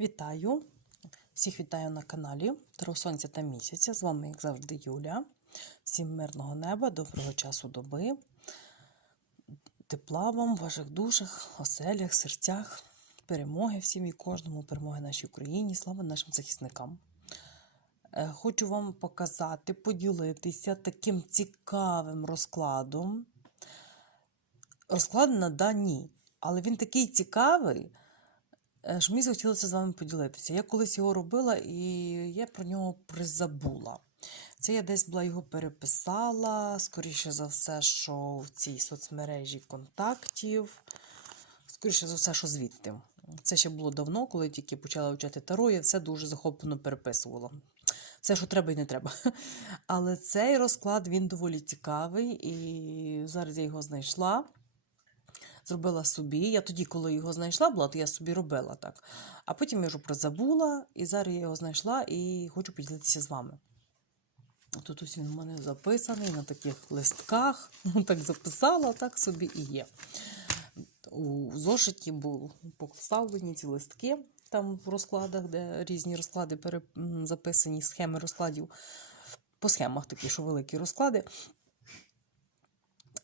Вітаю! Всіх вітаю на каналі Таро Сонця та місяця. З вами, як завжди, Юля. Всім мирного неба, доброго часу доби, тепла вам в ваших душах, оселях, серцях, перемоги всім і кожному, перемоги нашій Україні, слава нашим захисникам. Е, Хочу вам показати, поділитися таким цікавим розкладом. Розклад на дані, але він такий цікавий. Е, що мені захотілося з вами поділитися. Я колись його робила і я про нього призабула. Це я десь була його переписала, скоріше за все, що в цій соцмережі контактів. Скоріше за все, що звідти. Це ще було давно, коли тільки почала вчати таро, я все дуже захоплено переписувала. Все, що треба і не треба. Але цей розклад він доволі цікавий, і зараз я його знайшла зробила собі. Я тоді, коли його знайшла, була, то я собі робила так. А потім я вже прозабула, і зараз я його знайшла і хочу поділитися з вами. Тут ось він у мене записаний на таких листках. Так записала, так собі і є. У зошиті були поставлені ці листки там в розкладах, де різні розклади записані, схеми розкладів. По схемах такі, що великі розклади.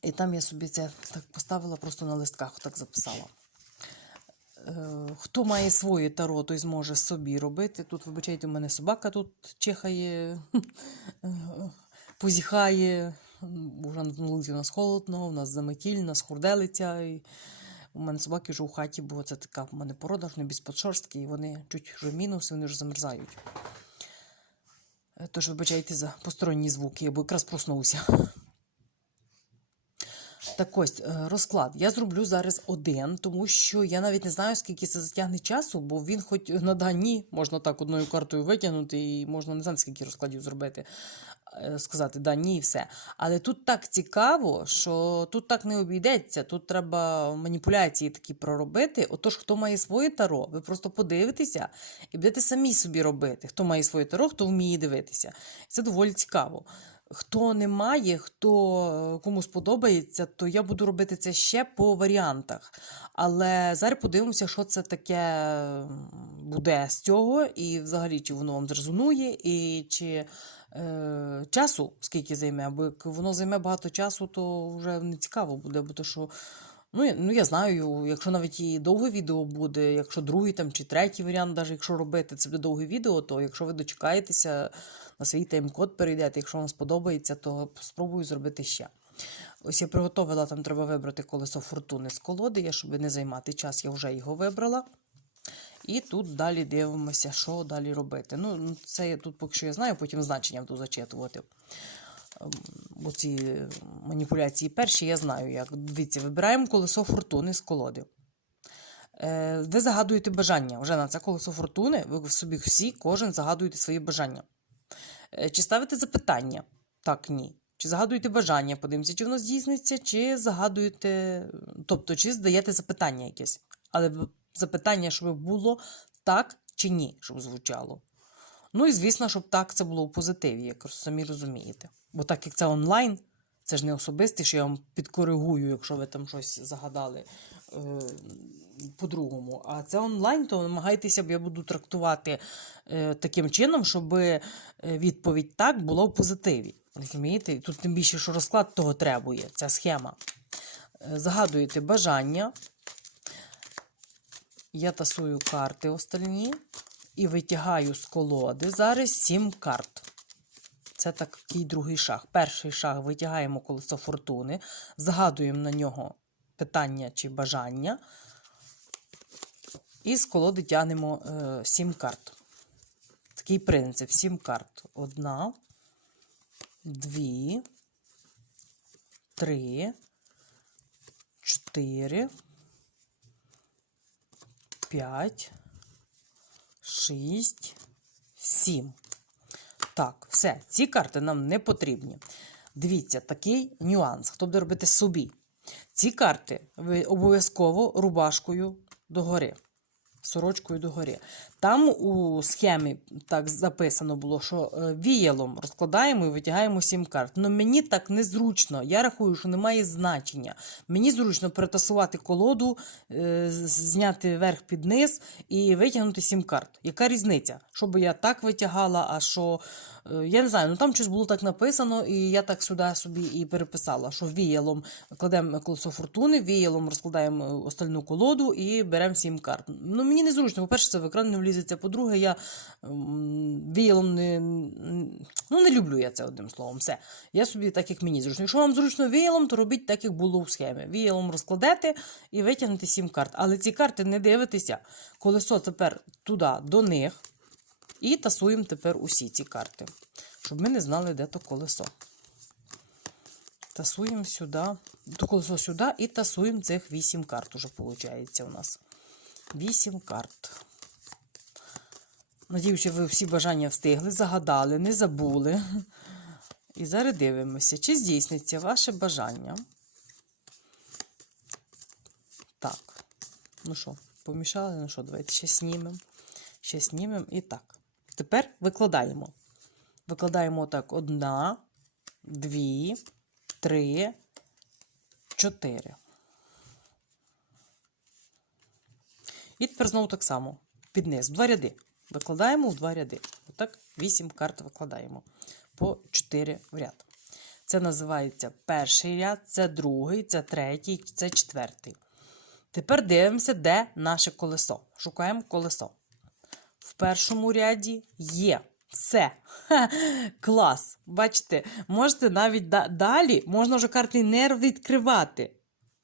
І там я собі це так поставила, просто на листках так записала. Е, Хто має своє таро, той зможе собі робити. Тут, вибачайте, у мене собака тут чихає, позіхає. На вулиці у нас холодно, у нас заметіль, у нас хурделиця. І у мене собаки вже у хаті, бо це така в мене порода, вони без подшорстки, і вони чуть вже мінус, вони вже замерзають. Е, Тож, вибачайте за посторонні звуки, бо якраз проснувся. Так ось е, розклад. Я зроблю зараз один, тому що я навіть не знаю, скільки це затягне часу, бо він, хоч на дані, можна так одною картою витягнути, і можна не знати, скільки розкладів зробити, е, сказати да, ні, і все. Але тут так цікаво, що тут так не обійдеться. Тут треба маніпуляції такі проробити. Отож, хто має своє таро, ви просто подивитеся і будете самі собі робити. Хто має своє таро, хто вміє дивитися. Це доволі цікаво. Хто не має, хто е, кому сподобається, то я буду робити це ще по варіантах. Але зараз подивимося, що це таке буде з цього, і взагалі чи воно вам зрезонує, і чи е, часу скільки займе. Бо як воно займе багато часу, то вже не цікаво буде, бо то що. Ну, я- ну, я знаю, якщо навіть і довге відео буде, якщо другий там чи третій варіант, навіть якщо робити це буде довге відео, то якщо ви дочекаєтеся на свій тайм-код перейдете, якщо вам сподобається, то спробую зробити ще. Ось я приготувала, там треба вибрати колесо фортуни з колоди. Я, щоб не займати час, я вже його вибрала. І тут далі дивимося, що далі робити. Ну, це я тут, поки що я знаю, потім значення буду зачитувати. Ем, Бо ці маніпуляції перші я знаю, як. Дивіться, вибираємо колесо фортуни з колоди. Е, Ви загадуєте бажання. Вже на це колесо фортуни, ви собі всі, кожен загадуєте свої бажання. Е, Чи ставите запитання? Так, ні. Чи загадуєте бажання, подивимося, чи воно здійсниться, чи загадуєте, тобто, чи здаєте запитання якесь. Але запитання, щоб було так чи ні, щоб звучало. Ну і звісно, щоб так це було в позитиві, як самі розумієте. Бо так як це онлайн, це ж не особисте, що я вам підкоригую, якщо ви там щось загадали е, по-другому. А це онлайн, то намагайтеся, бо я буду трактувати е, таким чином, щоб е, відповідь так була в позитиві. Розумієте? І Тут тим більше, що розклад того требує, ця схема. Е, Загадуєте бажання. Я тасую карти остальні і витягаю з колоди зараз сім карт. Це такий другий шаг. Перший шаг витягаємо колесо фортуни, загадуємо на нього питання чи бажання. І з колоди тягнемо е, сім карт. Такий принцип: сім карт. Одна, дві, три, чотири, п'ять, шість, сім. Так, все, ці карти нам не потрібні. Дивіться, такий нюанс. Хто буде робити собі? Ці карти ви обов'язково рубашкою догори сорочкою догори. Там у схемі так записано було, що е, віялом розкладаємо і витягаємо сім карт. Ну мені так незручно. Я рахую, що немає значення. Мені зручно перетасувати колоду, е, зняти верх під низ і витягнути сім карт. Яка різниця? Щоб я так витягала, а що. Е, Я не знаю, ну там щось було так написано, і я так сюди собі і переписала, що віялом кладемо колесо фортуни, віялом розкладаємо остальну колоду і беремо сім карт. Ну мені незручно. По-перше, це в екран не влізеться. По-друге, я віялом не, ну, не люблю я це одним словом. Все. Я собі так, як мені зручно. Якщо вам зручно віялом, то робіть так, як було в схемі. Віялом розкладете і витягнете сім карт. Але ці карти не дивитеся. Колесо тепер туди, до них. І тасуємо тепер усі ці карти, щоб ми не знали, де то колесо. Тасуємо сюди, то колесо сюди і тасуємо цих 8 карт уже виходить у нас. 8 карт. Надіюся, ви всі бажання встигли, загадали, не забули. І зараз дивимося, чи здійсниться ваше бажання. Так. Ну що, помішали? Ну що, давайте ще знімемо. Ще знімемо і так. Тепер викладаємо. Викладаємо так: одна, дві, три, чотири. І тепер знову так само. Під низ. Два ряди. Викладаємо в два ряди. Отак, вісім карт викладаємо по 4 в ряд. Це називається перший ряд, це другий, це третій, це четвертий. Тепер дивимося, де наше колесо. Шукаємо колесо. Першому ряді є. Все. Ха, клас. Бачите, можете навіть да- далі, можна вже карти не відкривати.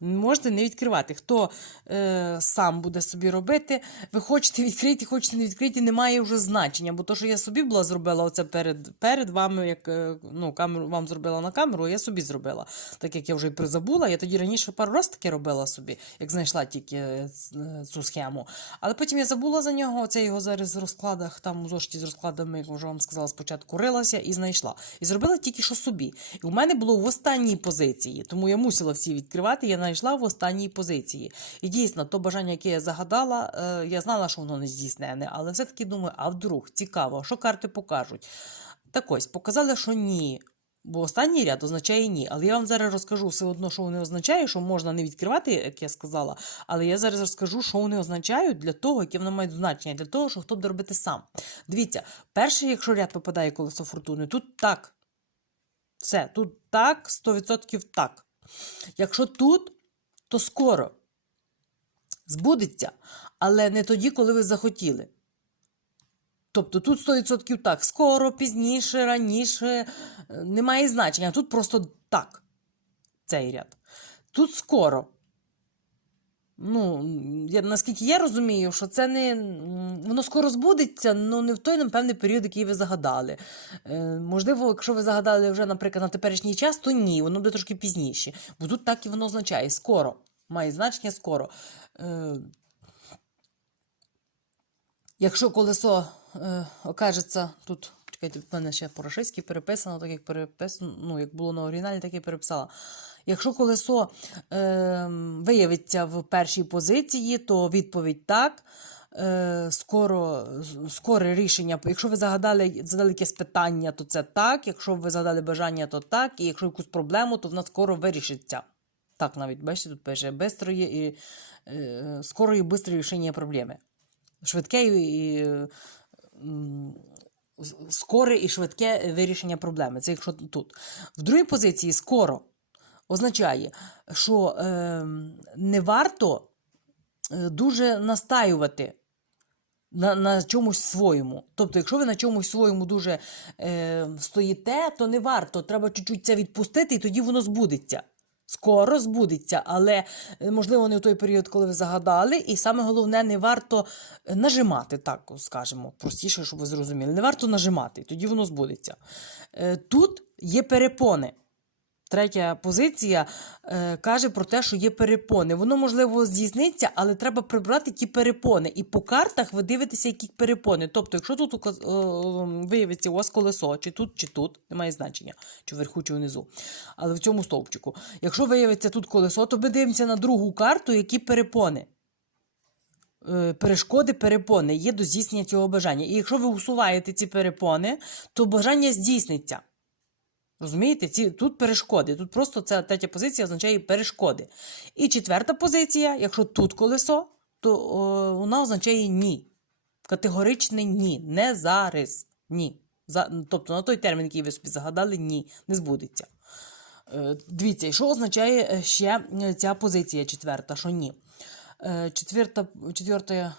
Можете не відкривати. Хто е, сам буде собі робити, ви хочете відкриті, хочете не відкриті, немає вже значення. Бо то, що я собі була зробила оце перед, перед вами, як е, ну, камеру вам зробила на камеру, я собі зробила. Так як я вже і призабула, я тоді раніше пару разів таке робила собі, як знайшла тільки е, е, цю схему. Але потім я забула за нього. Це його зараз в розкладах, там у зошиті з розкладами, як вже вам сказала, спочатку рилася і знайшла. І зробила тільки що собі. І у мене було в останній позиції, тому я мусила всі відкривати. Я знайшла в останній позиції. І дійсно, то бажання, яке я загадала, е, я знала, що воно не здійснене, але все-таки думаю, а вдруг цікаво, що карти покажуть. Так ось, показали, що ні. Бо останній ряд означає ні. Але я вам зараз розкажу все одно, що вони означають, що можна не відкривати, як я сказала. Але я зараз розкажу, що вони означають для того, яке вони мають значення, для того, що хто буде робити сам. Дивіться, перший, якщо ряд випадає колесо фортуни, тут так. Все, тут так, 100% так. Якщо тут, то скоро збудеться, але не тоді, коли ви захотіли. Тобто тут 100% так, скоро, пізніше, раніше, е, немає значення. Тут просто так. Цей ряд. Тут скоро. Ну, я, наскільки я розумію, що це не. Воно скоро збудеться, але не в той, напевне, період, який ви загадали. Е, можливо, якщо ви загадали вже, наприклад, на теперішній час, то ні, воно буде трошки пізніше. Бо тут так і воно означає скоро. Має значення скоро. Е, Якщо колесо е, окажеться тут, чекайте, в мене ще по-рашистськи переписано, так як переписано, ну, як було на оригіналі, так і переписала. Якщо колесо е, виявиться в першій позиції, то відповідь так. Е, скоро, скоре рішення. Якщо ви загадали, задали якесь питання, то це так. Якщо ви загадали бажання, то так. І якщо якусь проблему, то вона скоро вирішиться. Так навіть, бачите, тут пише бистроє і е, скоро і бистре рішення проблеми швидке і с- скоре і швидке вирішення проблеми. Це якщо тут. В другій позиції скоро означає, що е, не варто е, дуже настаювати. На, на чомусь своєму. Тобто, якщо ви на чомусь своєму дуже е, стоїте, то не варто. Треба чуть-чуть це відпустити, і тоді воно збудеться. Скоро збудеться, але е, можливо не в той період, коли ви загадали. І саме головне, не варто е, нажимати, так скажемо, простіше, щоб ви зрозуміли. Не варто нажимати, тоді воно збудеться. Е, Тут є перепони. Третя позиція е, каже про те, що є перепони. Воно можливо здійсниться, але треба прибрати ті перепони. І по картах ви дивитеся, які перепони. Тобто, якщо тут е, виявиться у вас колесо, чи тут, чи тут, немає значення, чи вверху, чи внизу. Але в цьому стовпчику. Якщо виявиться тут колесо, то ми дивимося на другу карту, які перепони. е, перешкоди, перепони є до здійснення цього бажання. І якщо ви усуваєте ці перепони, то бажання здійсниться. Розумієте? Ці, тут перешкоди. Тут просто ця третя позиція означає перешкоди. І четверта позиція, якщо тут колесо, то о, вона означає ні. Категоричне ні. Не зараз. Ні. За, тобто на той термін, який ви собі загадали, ні, не збудеться. Е, Дивіться, що означає е, ще е, ця позиція четверта, що ні. Е, Четверта, четверта,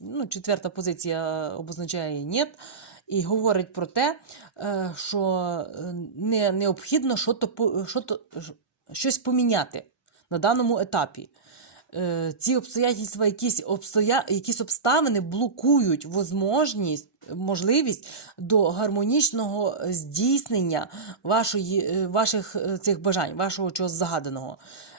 ну, четверта позиція обозначає ні. І говорить про те, е, що е, не, необхідно що-то, по- що-то, щось поміняти на даному етапі. Е, Ці обстоятельства, якісь, обстоя... якісь обставини блокують возможність, можливість до гармонічного здійснення вашої, ваших цих бажань, вашого чогось загаданого.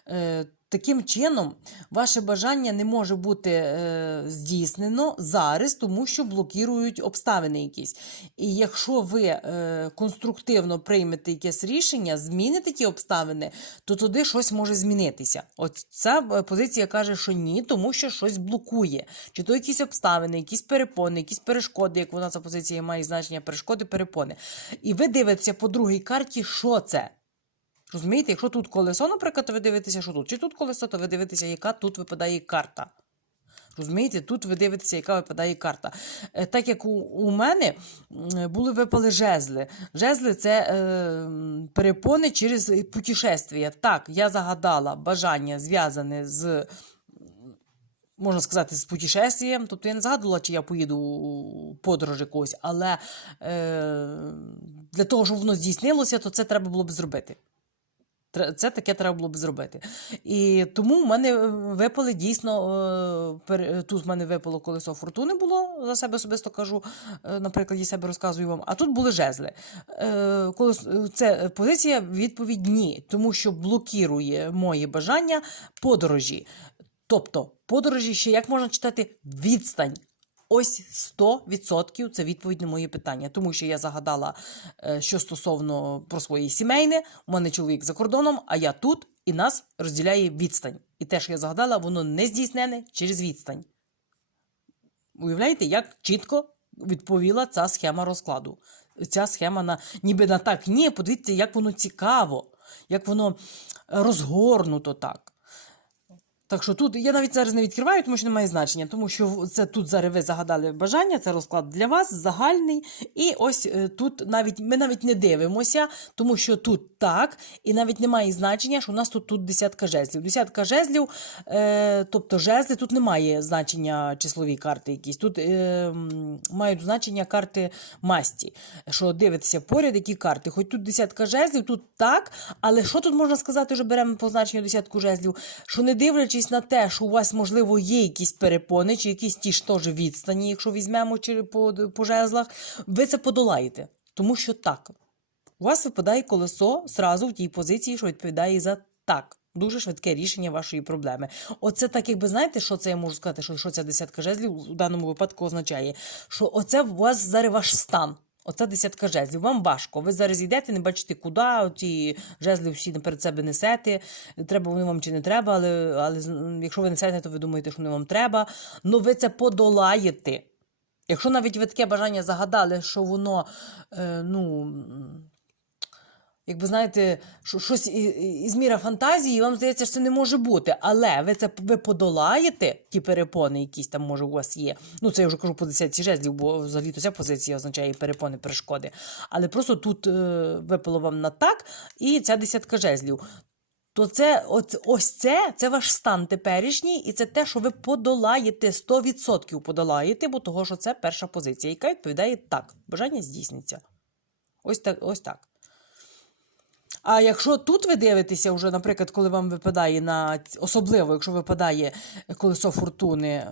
Е, Таким чином, ваше бажання не може бути е, здійснено зараз, тому що блокують обставини якісь. І якщо ви е, конструктивно приймете якесь рішення, зміните ті обставини, то туди щось може змінитися. От ця е, позиція каже, що ні, тому що щось блокує. Чи то якісь обставини, якісь перепони, якісь перешкоди, як вона ця позиція має значення перешкоди, перепони. І ви дивитеся по другій карті, що це. Розумієте, якщо тут колесо, наприклад, то ви дивитеся, що тут. Чи тут колесо, то ви дивитеся, яка тут випадає карта. Розумієте, тут ви дивитеся, яка випадає карта. Е, Так як у, у мене були випали жезли. Жезли це е, перепони через путешествия. Так, я загадала бажання зв'язане з. Можна сказати, з путешествієм. Тобто я не згадувала, чи я поїду у подорож якусь, але е, для того, щоб воно здійснилося, то це треба було б зробити. Це таке треба було б зробити. І тому в мене е, випали дійсно. е, Тут в мене випало колесо фортуни було, за себе особисто кажу, е, на прикладі себе розказую вам. А тут були жезли. Е, Це позиція відповідь ні, тому що блокірує мої бажання подорожі. Тобто, подорожі ще як можна читати відстань. Ось 100% це відповідь на мої питання, тому що я загадала, е, що стосовно про своє сімейне, у мене чоловік за кордоном, а я тут, і нас розділяє відстань. І те, що я загадала, воно не здійснене через відстань. Уявляєте, як чітко відповіла ця схема розкладу. Ця схема на ніби на так ні, подивіться, як воно цікаво, як воно розгорнуто так. Так що тут я навіть зараз не відкриваю, тому що немає значення, тому що це тут зараз ви загадали бажання, це розклад для вас загальний. І ось е, тут навіть ми навіть не дивимося, тому що тут так, і навіть немає значення, що у нас тут, тут десятка жезлів. Десятка жезлів, е, тобто жезли, тут немає значення числові карти якісь. Тут е, мають значення карти масті. Що дивитися поряд, які карти. Хоч тут десятка жезлів, тут так, але що тут можна сказати, вже беремо по значенню десятку жезлів, що не дивлячись на те, що у вас, можливо, є якісь перепони, чи якісь ті ж теж відстані, якщо візьмемо чи по, по жезлах, ви це подолаєте. Тому що так. У вас випадає колесо зразу в тій позиції, що відповідає за так. Дуже швидке рішення вашої проблеми. Оце так, якби знаєте, що це я можу сказати, що, що ця десятка жезлів у даному випадку означає, що оце у вас зараз ваш стан. Оце десятка жезлів. Вам важко. Ви зараз йдете, не бачите, куди ті жезли всі перед себе несете. Треба вони вам чи не треба, але, але якщо ви несете, то ви думаєте, що не вам треба. Ну ви це подолаєте. Якщо навіть ви таке бажання загадали, що воно, е, ну. Якби знаєте, що щось із міра фантазії, вам здається, що це не може бути. Але ви це ви подолаєте ті перепони, якісь там може у вас є. Ну це я вже кажу по десятці жезлів, бо взагалі то ця позиція означає перепони, перешкоди. Але просто тут е, випало вам на так, і ця десятка жезлів. То це от, ось це, це ваш стан теперішній, і це те, що ви подолаєте 100% подолаєте, бо того, що це перша позиція, яка відповідає так. Бажання здійсниться. Ось так, ось так. А якщо тут ви дивитеся, вже, наприклад, коли вам випадає на особливо, якщо випадає колесо фортуни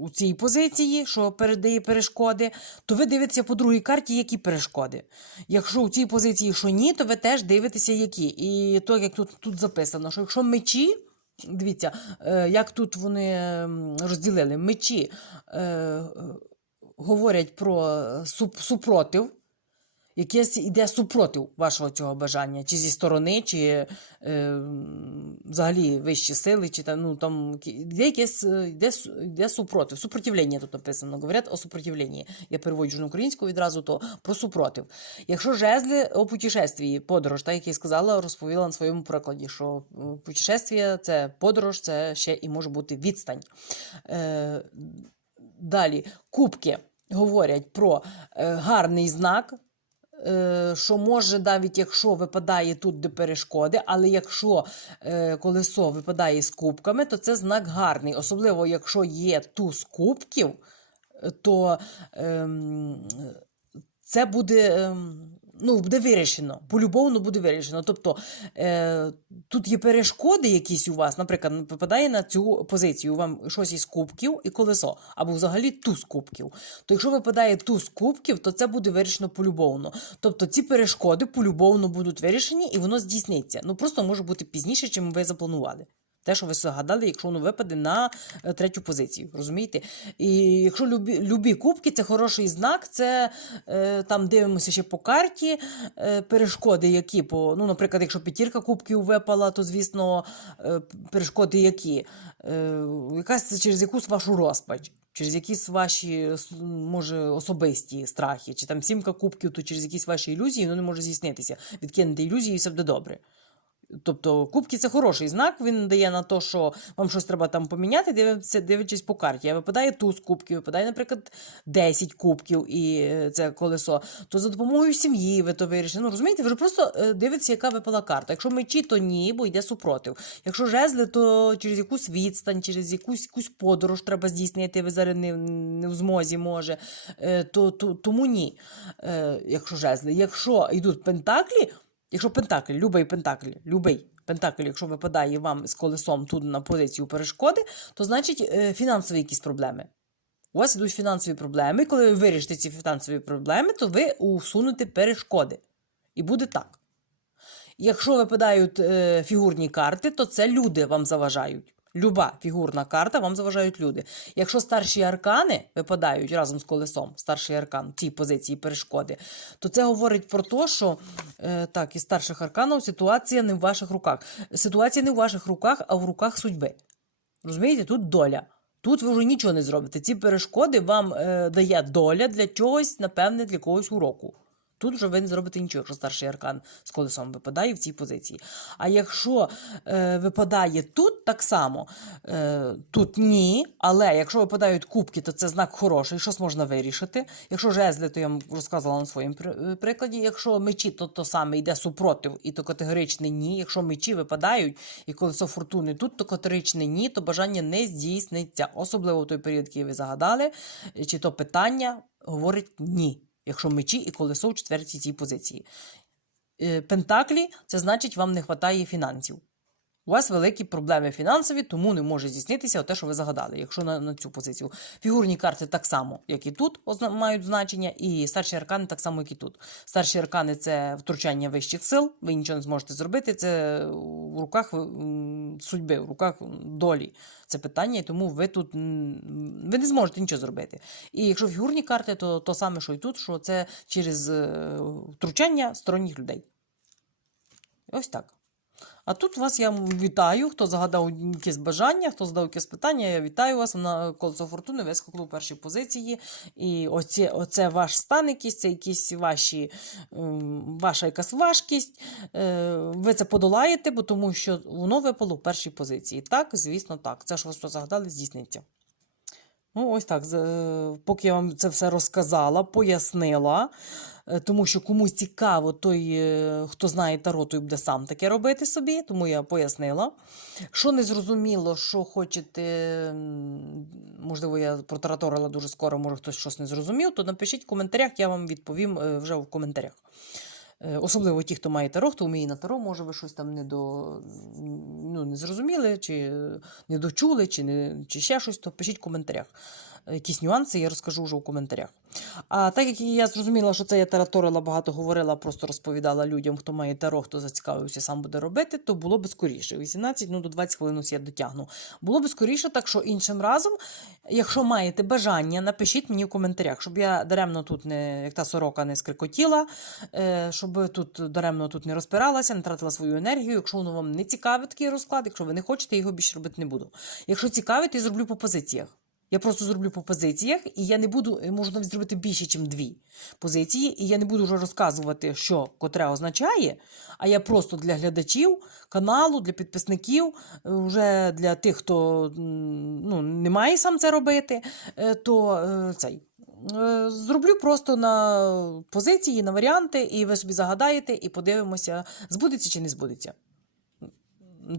у цій позиції, що передає перешкоди, то ви дивитеся по другій карті, які перешкоди. Якщо у цій позиції що ні, то ви теж дивитеся, які. І то, як тут, тут записано, що якщо мечі. Дивіться, е, як тут вони розділили. Мечі е, е, говорять про суп- супротив, якесь іде супротив вашого цього бажання, чи зі сторони, чи е, взагалі вищі сили, чи там, ну, там кі- якесь е, йде, су- йде супротив. Супротивлення тут написано. Говорять о супротивленні. Я переводжу на українську відразу, то про супротив. Якщо жезли о путешествії, подорож, так як я сказала, розповіла на своєму прикладі, що е, путешествие – це подорож, це ще і може бути відстань. Е, Далі, кубки говорять про е, гарний знак, е, що може навіть якщо випадає тут де перешкоди, але якщо е, колесо випадає з кубками, то це знак гарний. Особливо, якщо є туз кубків, е, то ем, це буде. Ну, буде вирішено, полюбовно буде вирішено. Тобто е, тут є перешкоди якісь у вас, наприклад, випадає на цю позицію вам щось із кубків і колесо, або взагалі туз кубків. То якщо випадає туз кубків, то це буде вирішено полюбовно. Тобто ці перешкоди полюбовно будуть вирішені і воно здійсниться. Ну просто може бути пізніше, чим ви запланували. Те, що ви загадали, якщо воно випаде на е, третю позицію, розумієте? І якщо любі, любі кубки, це хороший знак, це е, там дивимося ще по карті е, перешкоди, які по, ну, наприклад, якщо п'ятірка кубків випала, то звісно е, перешкоди які? Е, якась через якусь вашу розпач. Через якісь ваші, може, особисті страхи, чи там сімка кубків, то через якісь ваші ілюзії воно не може здійснитися. Відкинете ілюзії, і все буде добре. Тобто кубки це хороший знак, він дає на те, що вам щось треба там поміняти, дивлячись по карті. А випадає туз кубків, випадає, наприклад, 10 кубків і е, це колесо. То за допомогою сім'ї ви то вирішите. Ну розумієте, ви ж просто е, дивитеся, яка випала карта. Якщо мечі, то ні, бо йде супротив. Якщо жезли, то через якусь відстань, через якусь якусь подорож треба здійснити, ви зараз не, не в змозі може. Е, То, то, тому ні. Якщо жезли. Якщо йдуть пентаклі. Якщо пентакль, любий пентакль, любий пентакль, якщо випадає вам з колесом тут на позицію перешкоди, то значить е, фінансові якісь проблеми. У вас йдуть фінансові проблеми. Коли ви вирішите ці фінансові проблеми, то ви усунете перешкоди. І буде так. Якщо випадають е, фігурні карти, то це люди вам заважають. Люба фігурна карта вам заважають люди. Якщо старші аркани випадають разом з колесом, старший аркан в цій позиції перешкоди, то це говорить про те, що е, так, із старших арканів ситуація не в ваших руках. Ситуація не в ваших руках, а в руках судьби. Розумієте, тут доля. Тут ви вже нічого не зробите. Ці перешкоди вам е, дає доля для чогось, напевне, для когось уроку. Тут вже ви не зробите нічого, якщо старший аркан з колесом випадає в цій позиції. А якщо е, випадає тут так само, е, тут ні, але якщо випадають кубки, то це знак хороший, щось можна вирішити. Якщо жезли, то я вам розказувала на своєму е, прикладі. Якщо мечі, то то саме йде супротив, і то категоричне ні. Якщо мечі випадають і колесо фортуни тут, то категоричне ні, то бажання не здійсниться. Особливо в той період, який ви загадали, чи то питання говорить ні. Якщо мечі і колесо в четвертій цій позиції. Е, Пентаклі це значить, вам не вистачає фінансів. У вас великі проблеми фінансові, тому не може здійснитися те, що ви загадали, якщо на, на цю позицію. Фігурні карти так само, як і тут, мають значення, і старші аркани так само, як і тут. Старші аркани це втручання вищих сил, ви нічого не зможете зробити. Це в руках судьби, в руках долі. Це питання, і тому ви тут ви не зможете нічого зробити. І якщо фігурні карти, то то саме, що і тут, що це через е, втручання сторонніх людей. Ось так. А тут вас я вітаю, хто загадав якісь бажання, хто задав якісь питання, я вітаю вас на колесо фортуни, вискакли в першій позиції. І оці, оце ваш стан якийсь, це якісь ваші, ем, ваша якась важкість. Е, ви це подолаєте, бо тому що воно випало в першій позиції. Так, звісно, так. Це ж вас загадали, здійсниться. Ну, ось так. е, Поки я вам це все розказала, пояснила, е, тому що комусь цікаво, той, е, хто знає таро, той буде сам таке робити собі, тому я пояснила. Що не зрозуміло, що хочете, можливо, я протараторила дуже скоро, може хтось щось не зрозумів, то напишіть в коментарях, я вам відповім вже в коментарях. Е, Особливо ті, хто має таро, хто вміє на таро, може ви щось там не, до, ну, не зрозуміли, чи не дочули, чи, не, чи ще щось, то пишіть в коментарях. Якісь нюанси я розкажу вже у коментарях. А так як я зрозуміла, що це я тараторила, багато говорила, просто розповідала людям, хто має таро, хто зацікавився, сам буде робити, то було би скоріше. 18 ну, до 20 хвилин я дотягну. Було би скоріше, так що іншим разом, якщо маєте бажання, напишіть мені в коментарях, щоб я даремно тут не як та сорока не скрикотіла, е, щоб тут даремно тут не розпиралася, не тратила свою енергію. Якщо воно вам не цікавий такий розклад, якщо ви не хочете, його більше робити не буду. Якщо цікавить, я зроблю по позиціях. Я просто зроблю по позиціях, і я не буду, е, можу навіть зробити більше, ніж дві позиції, і я не буду вже розказувати, що котре означає. А я просто для глядачів каналу, для підписників, е, вже для тих, хто ну, не має сам це робити, е, то цей. Зроблю просто на позиції, на варіанти, і ви собі загадаєте, і подивимося, збудеться чи не збудеться.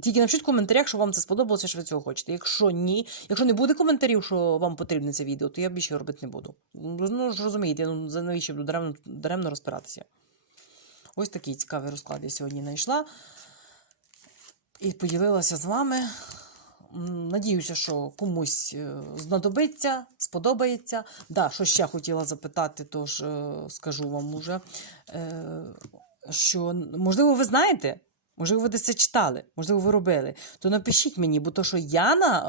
Тільки напишіть в коментарях, що вам це сподобалося, що ви цього хочете. Якщо ні, якщо не буде коментарів, що вам потрібне це відео, то я більше робити не буду. Ну ж розумієте, ну за навіщо буду даремно, даремно розпиратися. Ось такий цікавий розклад я сьогодні знайшла і поділилася з вами. Надіюся, що комусь е, знадобиться, сподобається. Да, що ще хотіла запитати, тож е, скажу вам уже, е, що можливо, ви знаєте, можливо, ви десь це читали, можливо, ви робили. То напишіть мені, бо то, що я на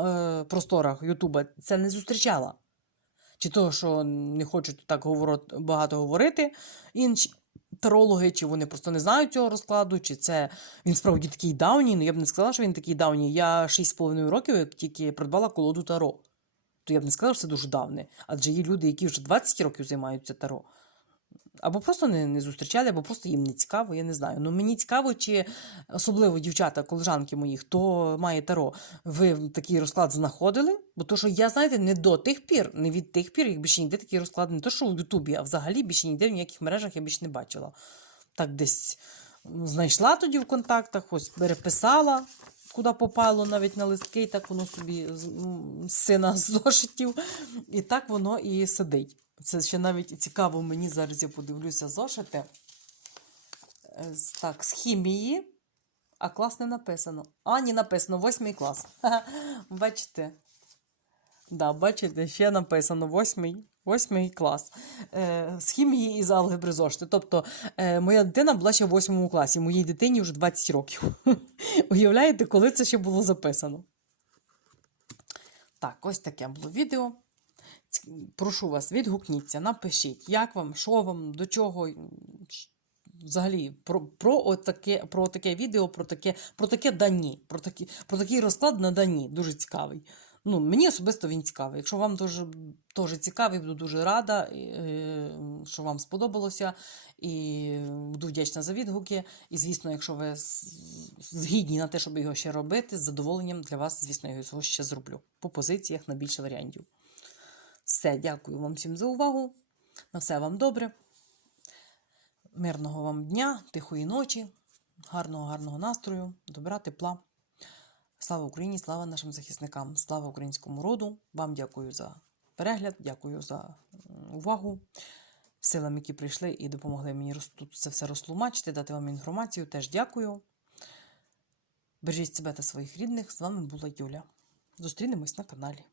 е, просторах Ютуба це не зустрічала. Чи то, що не хочуть так говорити, багато говорити інші тарологи, чи вони просто не знають цього розкладу, чи це він справді такий давній. Ну я б не сказала, що він такий давній. Я 6,5 років як тільки придбала колоду таро. То я б не сказала, що це дуже давне. Адже є люди, які вже 20 років займаються таро. Або просто не, не зустрічали, або просто їм не цікаво, я не знаю. Ну мені цікаво, чи особливо дівчата, колежанки мої, хто має таро, ви такий розклад знаходили? Бо то, що я, знаєте, не до тих пір, не від тих пір, як більше ніде такий розклад, не то, що в Ютубі, а взагалі більше ніде в ніяких мережах я більше не бачила. Так десь знайшла тоді в контактах, ось переписала, куди попало, навіть на листки, і так воно собі з сина з зошитів. І так воно і сидить. Це ще навіть цікаво мені зараз я подивлюся зошити. Е, Так, з хімії. А клас не написано. А, не написано, восьмий клас. Бачите? Да, бачите, ще написано восьмий, восьмий клас. Е, з хімії і з алгебри зошити. Тобто, е, моя дитина була ще в восьмому класі, моїй дитині вже 20 років. Уявляєте, коли це ще було записано? Так, ось таке було відео. Прошу вас, відгукніться, напишіть, як вам, що вам, до чого. Взагалі, про, про, отаке, про таке відео, про таке, про таке дані, про, такі, про такий розклад на дані. Дуже цікавий. Ну, мені особисто він цікавий. Якщо вам теж, теж цікавий, буду дуже рада, е, що вам сподобалося. І буду вдячна за відгуки. І, звісно, якщо ви згідні на те, щоб його ще робити, з задоволенням для вас, звісно, його ще зроблю по позиціях на більше варіантів. Все, дякую вам всім за увагу. На все вам добре. Мирного вам дня, тихої ночі, гарного, гарного настрою, добра, тепла. Слава Україні, слава нашим захисникам, слава українському роду. Вам дякую за перегляд, дякую за увагу. Силам, які прийшли і допомогли мені тут це все розтлумачити, дати вам інформацію. Теж дякую. Бережіть себе та своїх рідних. З вами була Юля. Зустрінемось на каналі.